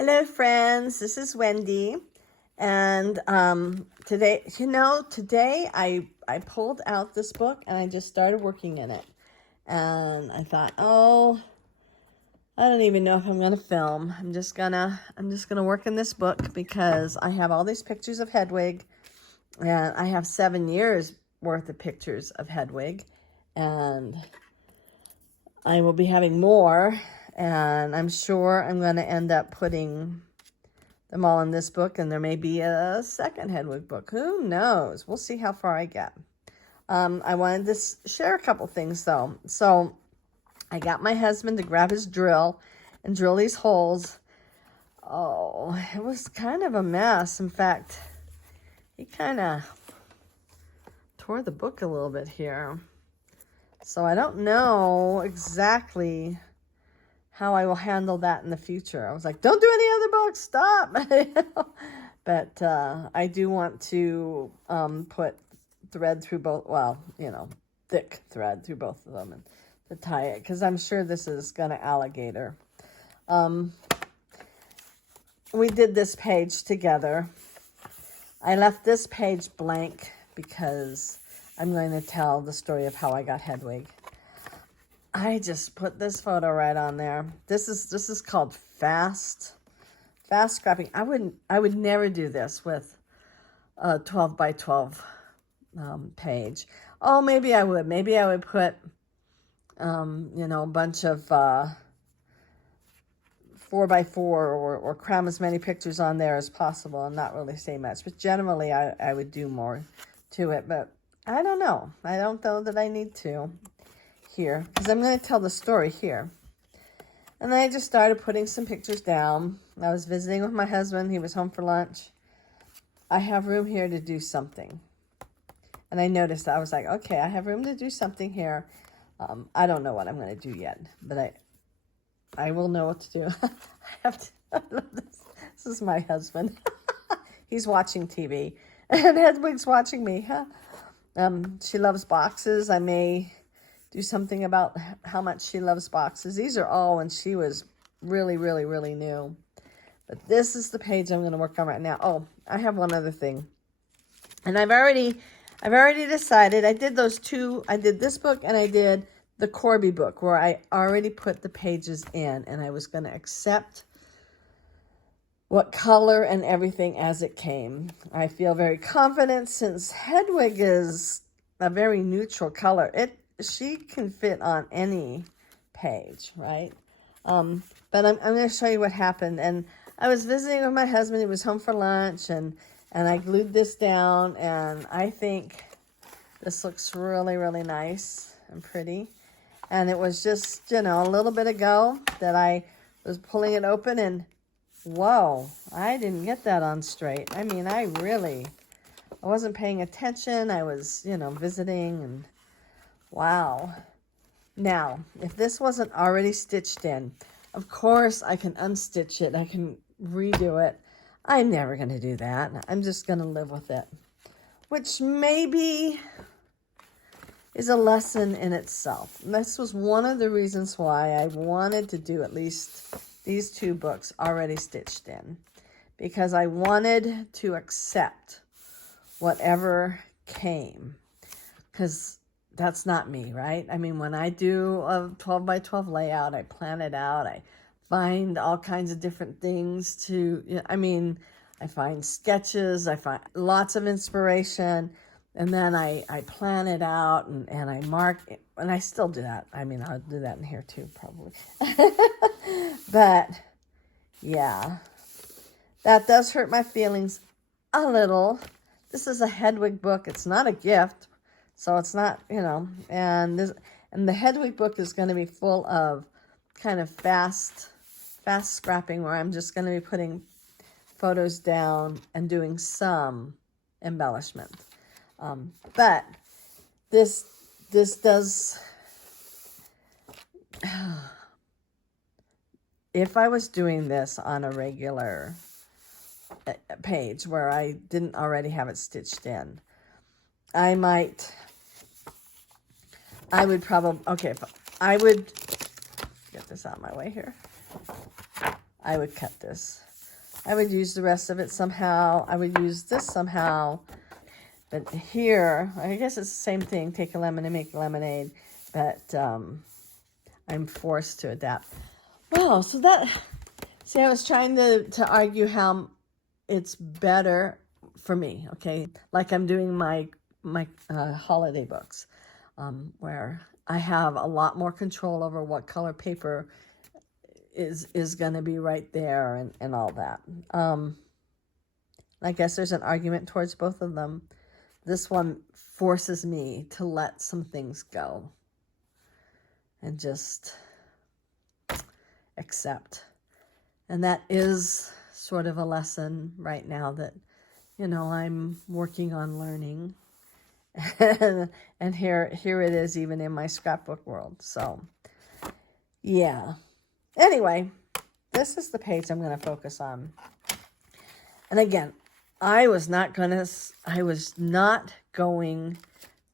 Hello friends, this is Wendy, and today I pulled out this book and I just started working in it, and I thought, oh, I don't even know if I'm gonna film. I'm just gonna work in this book because I have all these pictures of Hedwig, and I have 7 years worth of pictures of Hedwig, and I will be having more. And I'm sure I'm going to end up putting them all in this book. And there may be a second Hedwig book. Who knows? We'll see how far I get. I wanted to share a couple things, though. So I got my husband to grab his drill and drill these holes. Oh, it was kind of a mess. In fact, he kind of tore the book a little bit here. So I don't know exactly how I will handle that in the future. I was like, don't do any other books, stop. But I do want to put thread through both, well, thick thread through both of them and to tie it, because I'm sure this is going to alligator. We did this page together. I left this page blank because I'm going to tell the story of how I got Hedwig. I just put this photo right on there. This is called fast scrapping. I would never do this with a 12 by 12 page. Oh, maybe I would. Maybe I would put a bunch of 4 by 4 or cram as many pictures on there as possible and not really say much. But generally, I would do more to it. But I don't know. I don't know that I need to here, because I'm going to tell the story here. And then I just started putting some pictures down. I was visiting with my husband. He was home for lunch. I have room here to do something. And I noticed that. I was like, okay, I have room to do something here. I don't know what I'm going to do yet, but I will know what to do. I love this. This is my husband. He's watching TV. And Hedwig's watching me. She loves boxes. I may do something about how much she loves boxes. These are all when she was really, really, really new. But this is the page I'm going to work on right now. Oh, I have one other thing. And I've already decided. I did those two. I did this book and I did the Corby book where I already put the pages in. And I was going to accept what color and everything as it came. I feel very confident since Hedwig is a very neutral color. She can fit on any page, right? But I'm going to show you what happened. And I was visiting with my husband. He was home for lunch, and I glued this down, and I think this looks really, really nice and pretty. And it was just, a little bit ago that I was pulling it open, and whoa, I didn't get that on straight. I mean, I wasn't paying attention. I was, visiting, and wow. Now, if this wasn't already stitched in, of course I can unstitch it. I can redo it. I'm never going to do that. I'm just going to live with it, which maybe is a lesson in itself. This was one of the reasons why I wanted to do at least these 2 books already stitched in, because I wanted to accept whatever came, because that's not me, right? I mean, when I do a 12 by 12 layout, I plan it out. I find all kinds of different things I find sketches. I find lots of inspiration. And then I plan it out and I mark it. And I still do that. I mean, I'll do that in here too, probably. But, yeah. That does hurt my feelings a little. This is a Hedwig book. It's not a gift. So it's not, and the Hedwig book is going to be full of kind of fast scrapping, where I'm just going to be putting photos down and doing some embellishment. But this does, if I was doing this on a regular page where I didn't already have it stitched in, I would probably, okay, I would get this out of my way here. I would cut this I would use the rest of it somehow. I would use this somehow. But here, I guess it's the same thing. Take a lemon and make lemonade. But I'm forced to adapt. Well, so that... See, I was trying to argue how it's better for me, okay? Like I'm doing my holiday books, where I have a lot more control over what color paper is going to be right there and all that. I guess there's an argument towards both of them. This one forces me to let some things go and just accept. And that is sort of a lesson right now that, you know, I'm working on learning. and here it is, even in my scrapbook world. So, yeah. Anyway, this is the page I'm going to focus on. And again, I was not going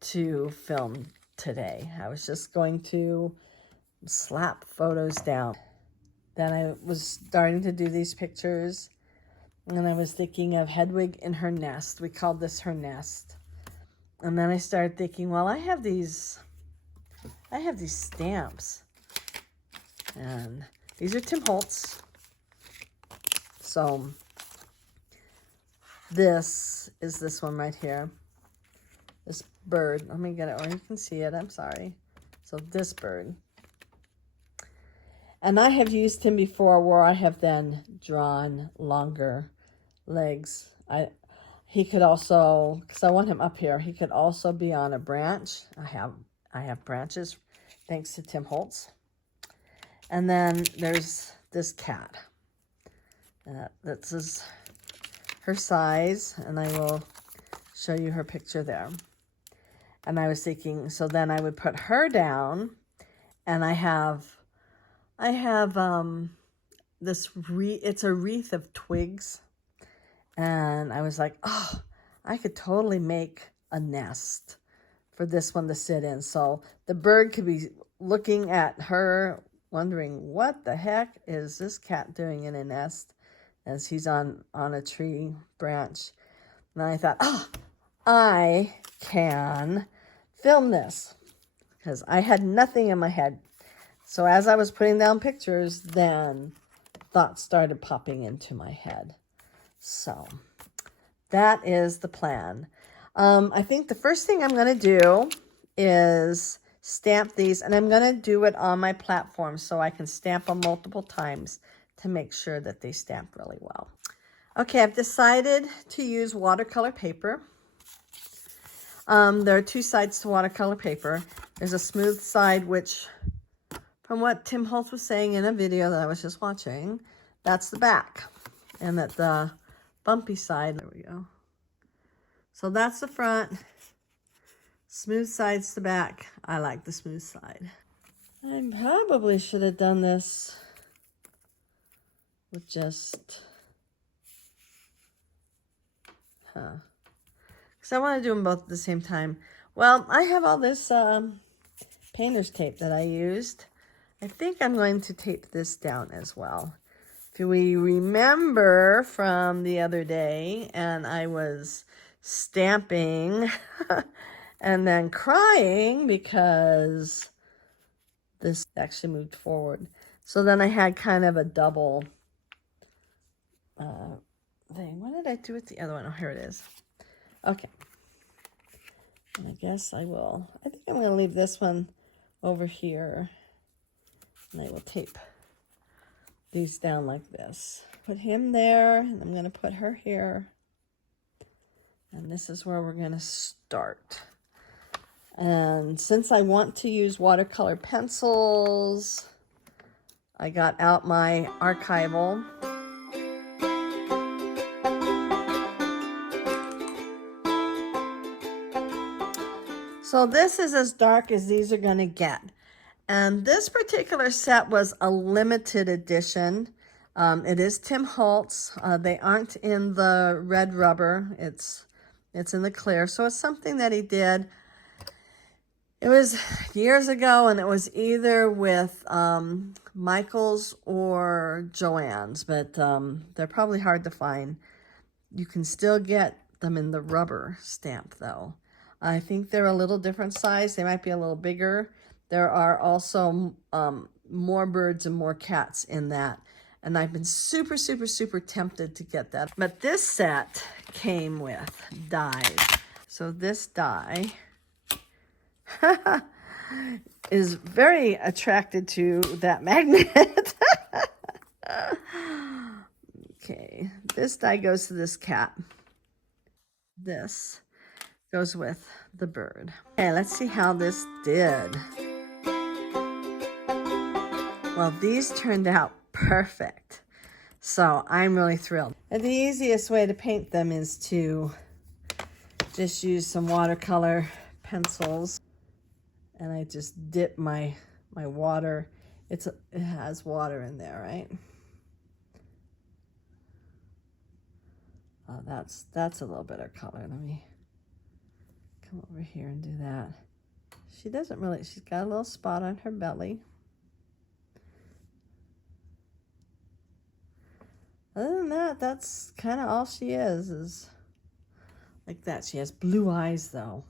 to film today. I was just going to slap photos down. Then I was starting to do these pictures, and I was thinking of Hedwig in her nest. We called this her nest. And then I started thinking, well, I have these stamps, and these are Tim Holtz. So this is this one right here. This bird. Let me get it where you can see it. I'm sorry. So this bird. And I have used him before where I have then drawn longer legs. He could also, because I want him up here, he could also be on a branch. I have branches thanks to Tim Holtz. And then there's this cat. This is her size, and I will show you her picture there. And I was thinking, so then I would put her down, and I have this it's a wreath of twigs, and I was like, oh, I could totally make a nest for this one to sit in. So the bird could be looking at her, wondering, what the heck is this cat doing in a nest as he's on a tree branch. And I thought, oh, I can film this, because I had nothing in my head. So as I was putting down pictures, then thoughts started popping into my head. So that is the plan. I think the first thing I'm going to do is stamp these, and I'm going to do it on my platform so I can stamp them multiple times to make sure that they stamp really well. Okay, I've decided to use watercolor paper. There are two sides to watercolor paper. There's a smooth side, which, from what Tim Holtz was saying in a video that I was just watching, that's the back. And that the bumpy side, there we go. So that's the front. Smooth side's the back. I like the smooth side. I probably should have done this with just, because I want to do them both at the same time. Well, I have all this painter's tape that I used. I think I'm going to tape this down as well. If we remember from the other day, and I was stamping and then crying because this actually moved forward. So then I had kind of a double thing. What did I do with the other one? Oh, here it is. Okay. I guess I will. I think I'm going to leave this one over here. And I will tape these down like this. Put him there, and I'm going to put her here. And this is where we're going to start. And since I want to use watercolor pencils, I got out my archival. So this is as dark as these are going to get. And this particular set was a limited edition. It is Tim Holtz. They aren't in the red rubber. It's in the clear. So it's something that he did. It was years ago, and it was either with Michael's or Joann's, but they're probably hard to find. You can still get them in the rubber stamp, though. I think they're a little different size. They might be a little bigger. There are also more birds and more cats in that. And I've been super, super, super tempted to get that. But this set came with dies. So this die is very attracted to that magnet. Okay, this die goes to this cat. This goes with the bird. Okay, let's see how this did. Well, these turned out perfect. So I'm really thrilled. And the easiest way to paint them is to just use some watercolor pencils. And I just dip my water. It has water in there, right? Oh, that's a little bit of color. Let me come over here and do that. She doesn't really, she's got a little spot on her belly. Other than that, that's kind of all she is like that. She has blue eyes, though.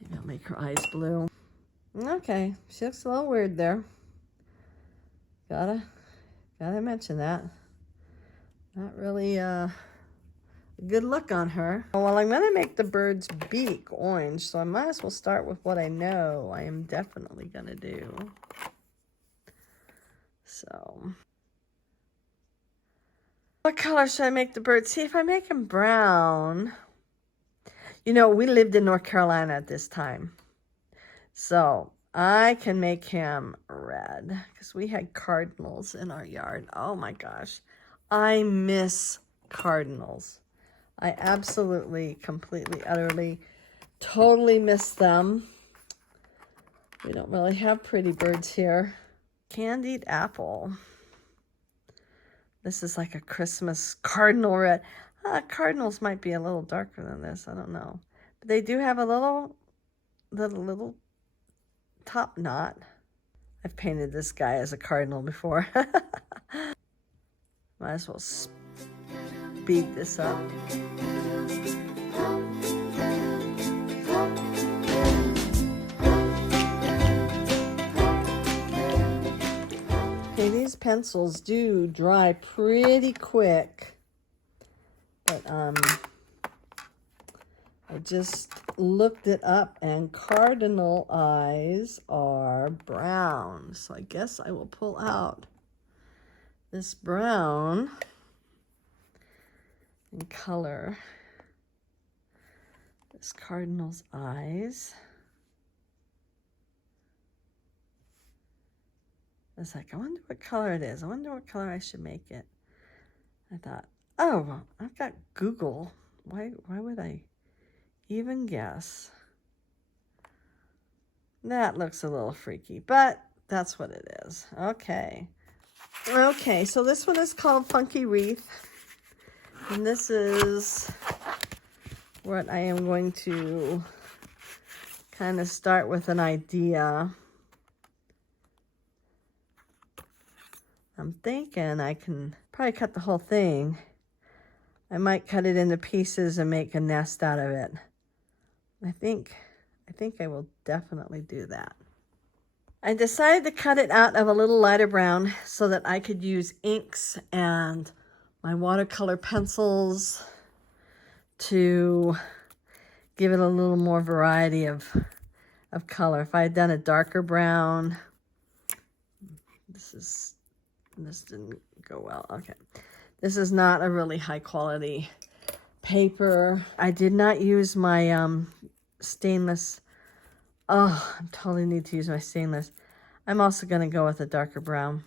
Maybe I'll make her eyes blue. Okay, she looks a little weird there. Gotta mention that. Not really a good look on her. Well, I'm gonna make the bird's beak orange, so I might as well start with what I know I am definitely gonna do. So, what color should I make the bird? See, if I make him brown, you know, we lived in North Carolina at this time. So I can make him red because we had cardinals in our yard. Oh my gosh. I miss cardinals. I absolutely, completely, utterly, totally miss them. We don't really have pretty birds here. Candied apple. This is like a Christmas cardinal red. Cardinals might be a little darker than this. I don't know. But they do have a little top knot. I've painted this guy as a cardinal before. Might as well speed this up. Okay, these pencils do dry pretty quick. But I just looked it up, and cardinal eyes are brown. So I guess I will pull out this brown and color this cardinal's eyes. I was like, I wonder what color it is. I wonder what color I should make it. I thought, oh, I've got Google. Why would I even guess? That looks a little freaky, but that's what it is. Okay. Okay, so this one is called Funky Wreath. And this is what I am going to kind of start with an idea. I'm thinking I can probably cut the whole thing. I might cut it into pieces and make a nest out of it. I think I will definitely do that. I decided to cut it out of a little lighter brown so that I could use inks and my watercolor pencils to give it a little more variety of color. If I had done a darker brown, this didn't go well. Okay. This is not a really high quality paper. I did not use my stainless. Oh, I totally need to use my stainless. I'm also going to go with a darker brown.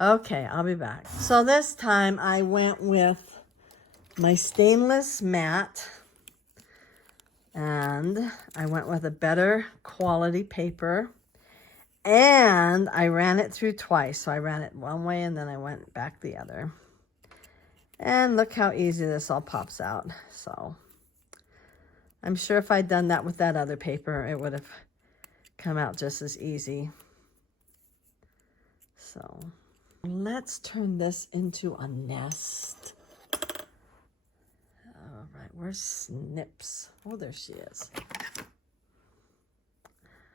Okay, I'll be back. So this time I went with my stainless matte, and I went with a better quality paper, and I ran it through twice. So I ran it one way and then I went back the other. And look how easy this all pops out. So I'm sure if I'd done that with that other paper, it would have come out just as easy. So let's turn this into a nest. All right, where's Snips? Oh, there she is.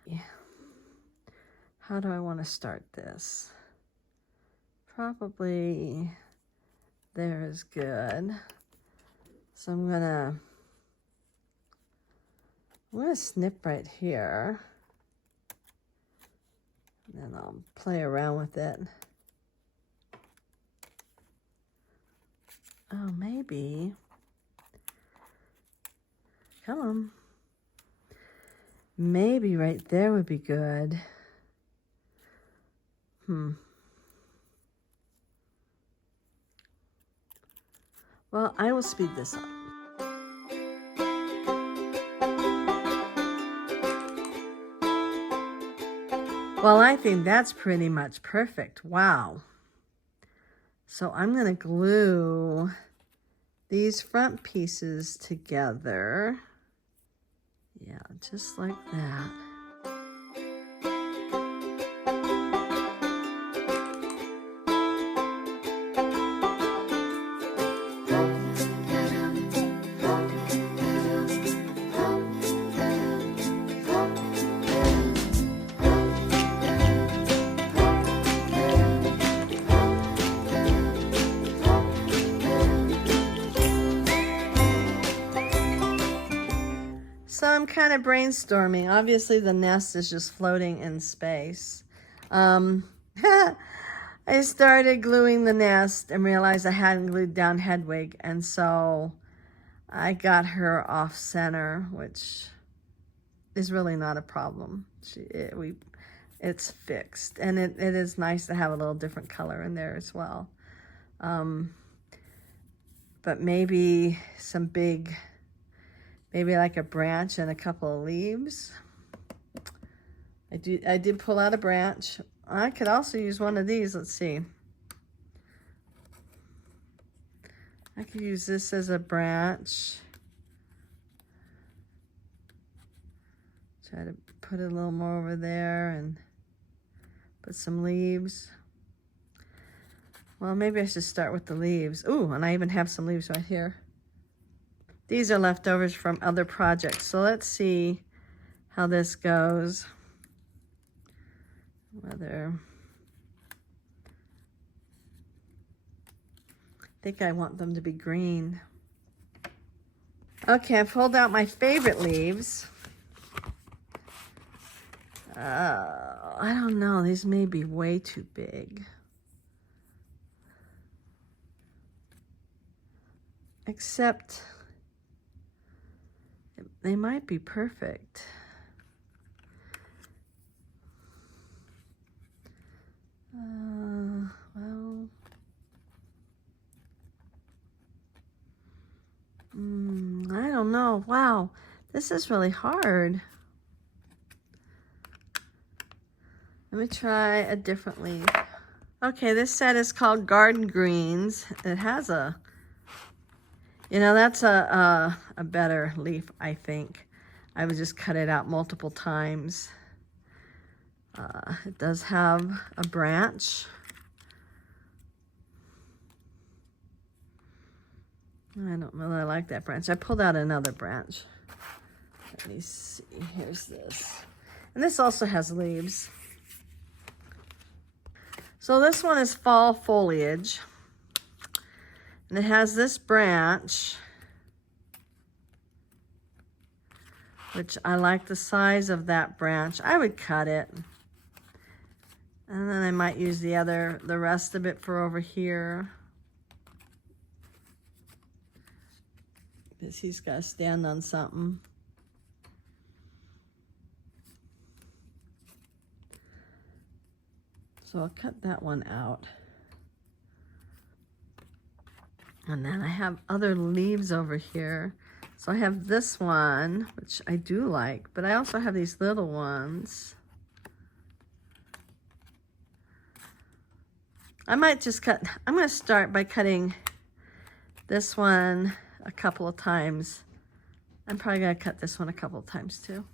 Yeah. How do I want to start this? Probably there is good. So I'm gonna snip right here. And then I'll play around with it. Oh, maybe. Come on. Maybe right there would be good. Well, I will speed this up. Well, I think that's pretty much perfect. Wow. So I'm going to glue these front pieces together. Yeah, just like that. So I'm kind of brainstorming. Obviously, the nest is just floating in space. I started gluing the nest and realized I hadn't glued down Hedwig, and so I got her off center, which is really not a problem. It's fixed, and it is nice to have a little different color in there as well. But maybe maybe like a branch and a couple of leaves. I did pull out a branch. I could also use one of these. Let's see. I could use this as a branch. Try to put a little more over there and put some leaves. Well, maybe I should start with the leaves. Ooh, and I even have some leaves right here. These are leftovers from other projects. So let's see how this goes. I think I want them to be green. Okay, I pulled out my favorite leaves. I don't know, these may be way too big. Except they might be perfect. Well, I don't know. Wow, this is really hard. Let me try a different leaf. Okay, this set is called Garden Greens. It has that's a better leaf, I think. I would just cut it out multiple times. It does have a branch. I don't really like that branch. I pulled out another branch. Let me see. Here's this. And this also has leaves. So this one is fall foliage. And it has this branch, which I like the size of that branch. I would cut it. And then I might use the rest of it for over here. Because he's got to stand on something. So I'll cut that one out. And then I have other leaves over here. So I have this one, which I do like, but I also have these little ones. I might just cut, I'm going to start by cutting this one a couple of times I'm probably going to cut this one a couple times too.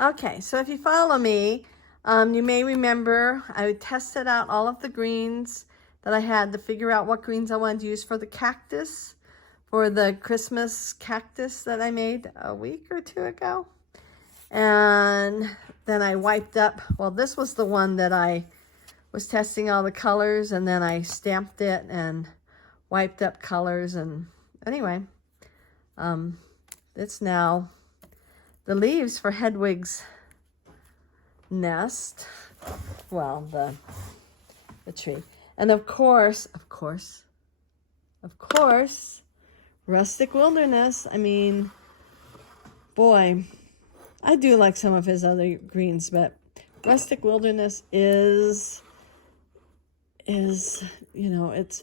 Okay, so if you follow me, you may remember I tested out all of the greens that I had to figure out what greens I wanted to use for the cactus, for the Christmas cactus that I made a week or two ago. And then I wiped up, well, this was the one that I was testing all the colors, and then I stamped it and wiped up colors. And anyway, it's now the leaves for Hedwig's nest. Well, the tree. And of course, Rustic Wilderness. I mean, boy, I do like some of his other greens, but Rustic Wilderness is, you know, it's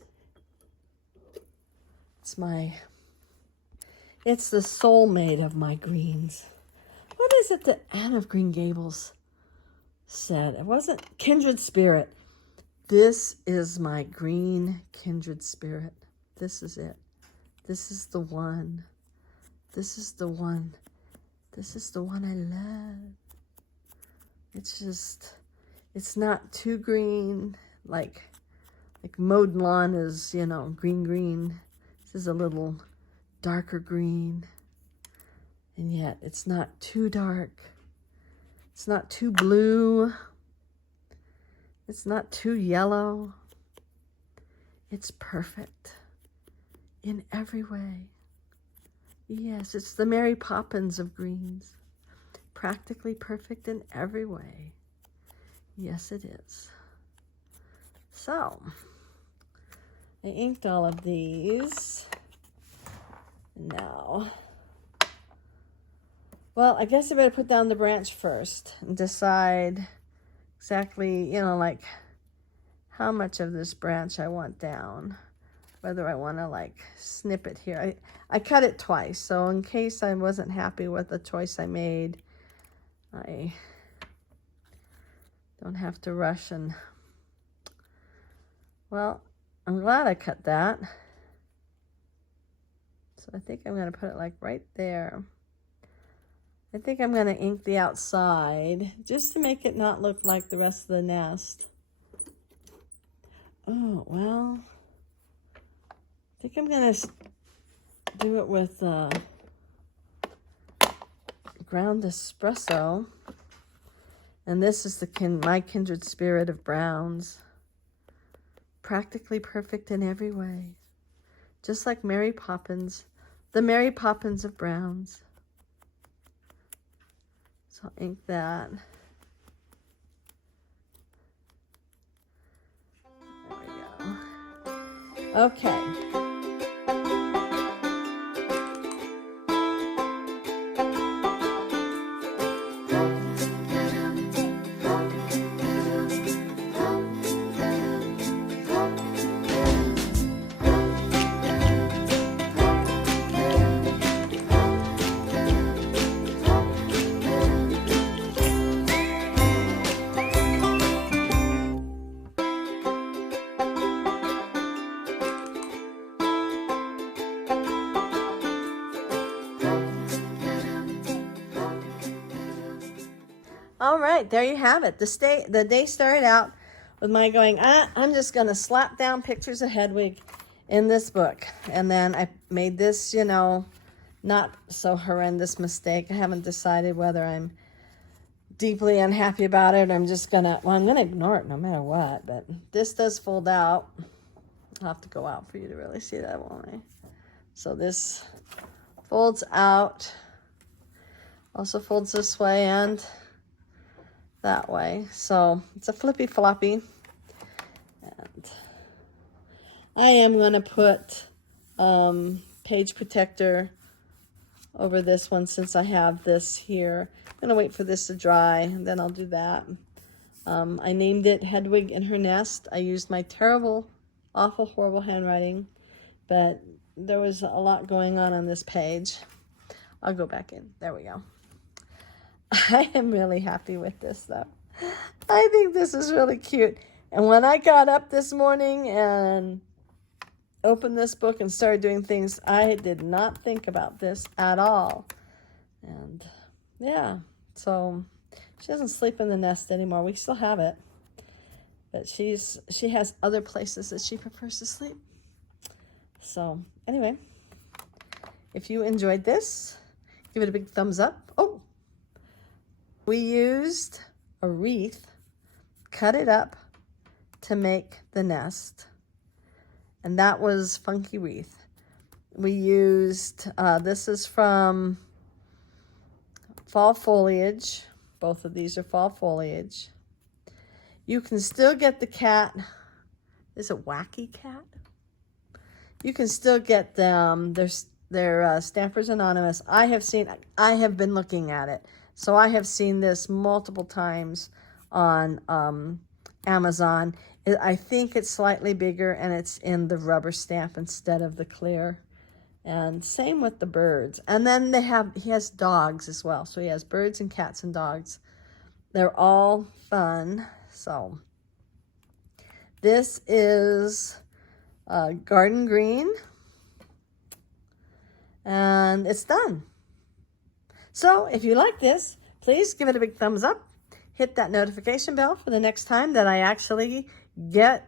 the soulmate of my greens. What is it that Anne of Green Gables said? It wasn't kindred spirit. This is my green kindred spirit. This is it. This is the one. This is the one. This is the one I love. It's just, it's not too green, like mowed lawn is, you know, green. This is a little darker green. And yet it's not too dark. It's not too blue. It's not too yellow. It's perfect in every way. Yes, it's the Mary Poppins of greens. Practically perfect in every way. Yes, it is. So, I inked all of these. Now, well, I guess I better put down the branch first and decide exactly, you know, like how much of this branch I want down. Whether I want to like snip it here. I cut it twice, so in case I wasn't happy with the choice I made, I don't have to rush. And well, I'm glad I cut that. So I think I'm going to put it like right there. I think I'm going to ink the outside just to make it not look like the rest of the nest. Oh, well, I think I'm going to do it with ground espresso. And this is my kindred spirit of browns. Practically perfect in every way. Just like Mary Poppins, the Mary Poppins of browns. So I'll ink that. There we go. Okay. All right, there you have it. The day started out with my going, I'm just going to slap down pictures of Hedwig in this book. And then I made this, you know, not so horrendous mistake. I haven't decided whether I'm deeply unhappy about it. I'm just going to, well, I'm going to ignore it no matter what. But this does fold out. I'll have to go out for you to really see that, won't I? So this folds out. Also folds this way and that way. So it's a flippy floppy. And I am going to put page protector over this one since I have this here. I'm going to wait for this to dry and then I'll do that. I named it Hedwig in Her Nest. I used my terrible, awful, horrible handwriting, but there was a lot going on this page. I'll go back in. There we go. I am really happy with this, though. I think this is really cute. And when I got up this morning and opened this book and started doing things, I did not think about this at all. And yeah, so she doesn't sleep in the nest anymore. We still have it, but she has other places that she prefers to sleep. So anyway, if you enjoyed this, give it a big thumbs up. Oh, we used a wreath, cut it up to make the nest, and that was Funky Wreath. We used, this is from Fall Foliage. Both of these are Fall Foliage. You can still get the cat. Is it Wacky Cat? You can still get them. They're Stampers Anonymous. I have been looking at it. So I have seen this multiple times on Amazon. I think it's slightly bigger and it's in the rubber stamp instead of the clear. And same with the birds. And then he has dogs as well. So he has birds and cats and dogs. They're all fun. So this is Garden Green. And it's done. So if you like this, please give it a big thumbs up. Hit that notification bell for the next time that I actually get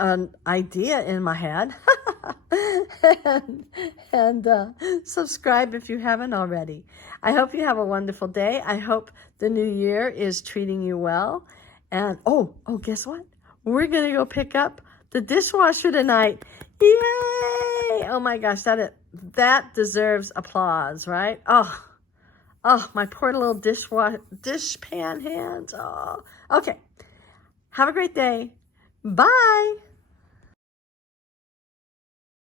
an idea in my head. and subscribe if you haven't already. I hope you have a wonderful day. I hope the new year is treating you well. And oh, guess what? We're going to go pick up the dishwasher tonight. Yay! Oh my gosh, that deserves applause, right? Oh, my poor little dishpan hands. Oh, okay. Have a great day. Bye.